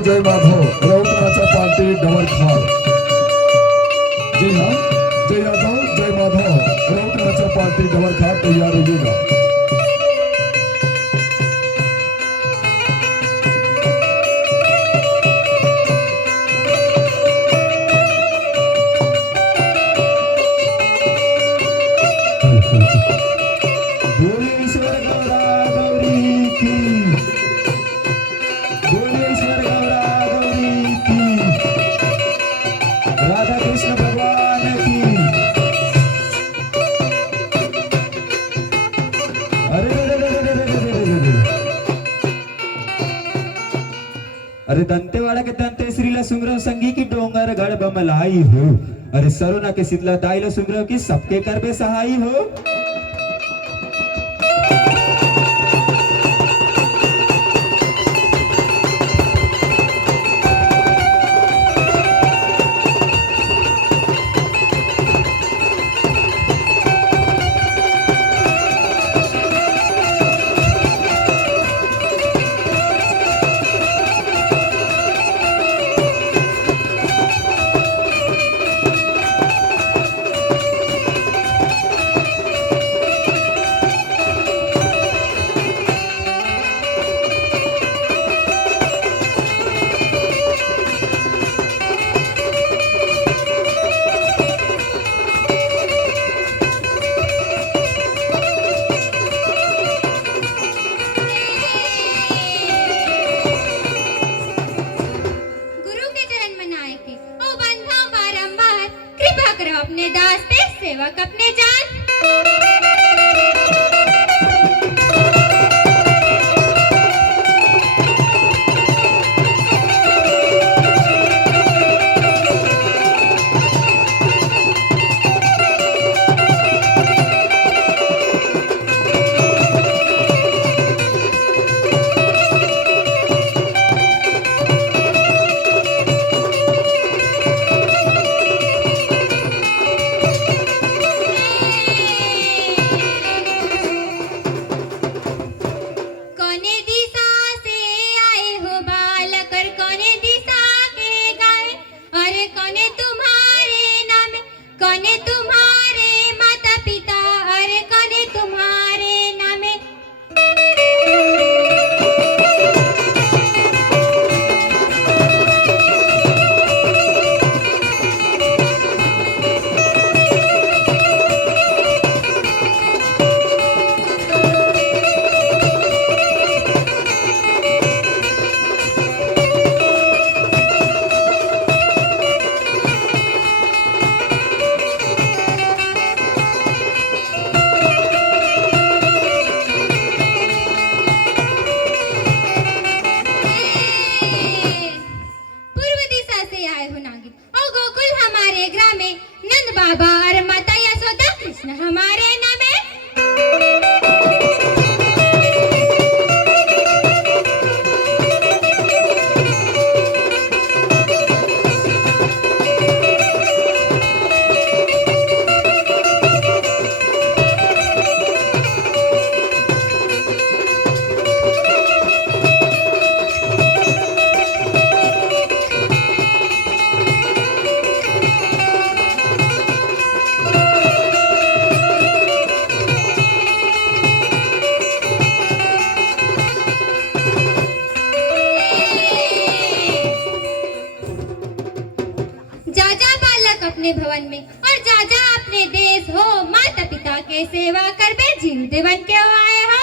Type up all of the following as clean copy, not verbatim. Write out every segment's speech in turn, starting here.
जय माधव रौतराचा पार्टी डवरखार। जी हाँ, जय यादव जय माधव रौतराचा पार्टी डवरखार तैयार रहिएगा। राधा कृष्ण भगवान की। अरे दंतेवाड़ा के दंते श्रीला सुमरव संगी की डोंगर गढ़ बमलाई हो। अरे सरोना के शीतला दाइला सुमरव की सबके कर बे सहाई हो। अपने दास पे सेवक अपने जान। बाबा और माता यशोदा कृष्ण हमारे नामे। अपने भवन में और जाजा अपने देश हो, माता पिता के सेवा कर बे जीव बन के आए हो।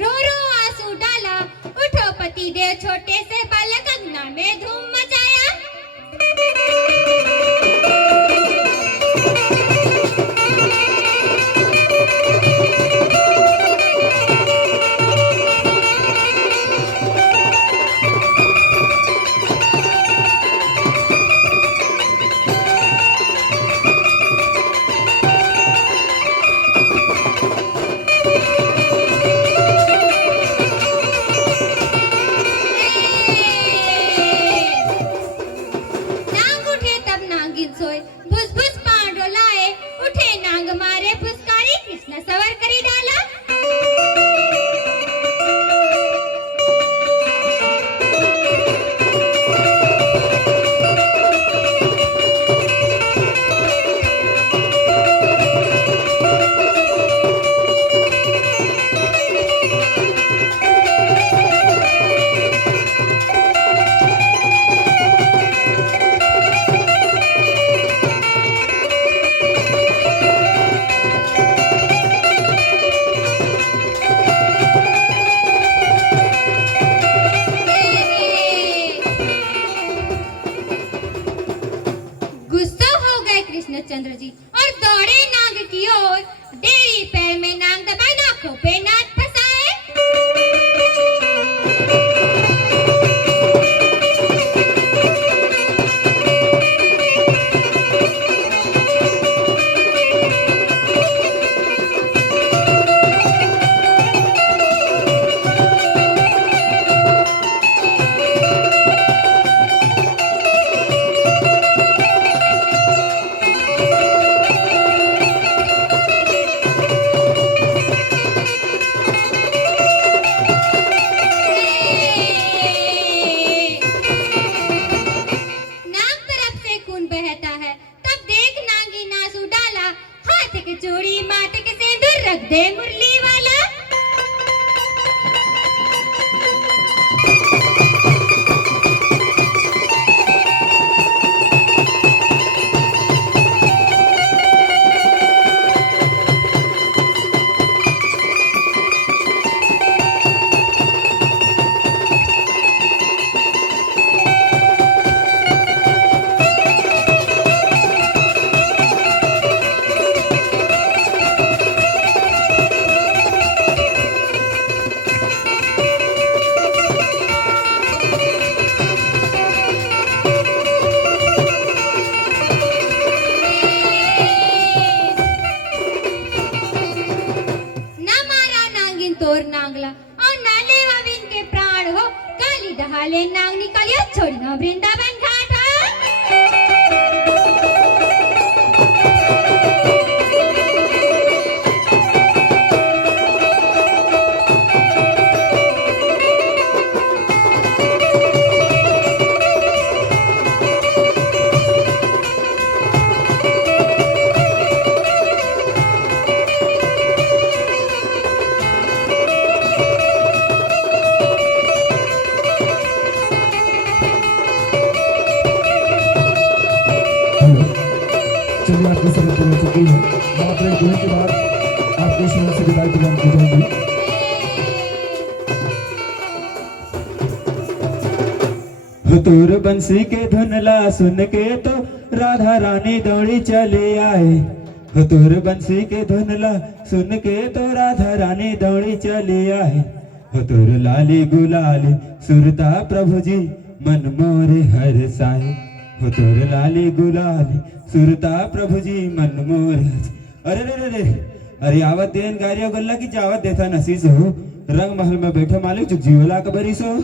रो रो आंसू डाला, उठो पति देव छोटे से बालक, अंगना में धूम मचाया। नांग उठे तब नागिन सोए, भुस भुस पांडव लाए, उठे नांग मारे फुसकारी, कृष्ण सवर करी डाला। गुस्सा हो गए कृष्णचंद्र जी और दौड़े नाग की ओर, डेरी पैर में नाग दबाए, नाकों पे नाथ फंसाए। नाग तरफ से खून बहता है, तब देख नांगी नासू डाला, हाथ की चूड़ी माथे के सिंदूर रख दे मुरली वाला। न मारा नांगिन तोर नांगला और न लेवा विन के प्राण हो, काली दहाले नांग निकालिया, छोड़ी न वृंदावन घाट हो। चलिए आपकी समय पूरी हो चुकी है। महाप्रेम दुल्हन के बाद आपको इस समय से विदाई प्रदान की जाएगी। हुतूर बंसी के धुनला सुन के तो राधा रानी दौड़ी चले आए। हुतूर बंसी के धुनला सुन के तो राधा रानी दौड़ी चले आए। हुतूर लाली गुलाली सुरता प्रभु जी मन मोरे हर साए। हुतूर लाली गुलाली सुरता प्रभु जी मन मोरे अरे रे रे रे अरे आवत देन गारिया गल्ला की जावत देता नसीस हो। रंग महल में बैठे मालिक जुग जीवला कबरी सो।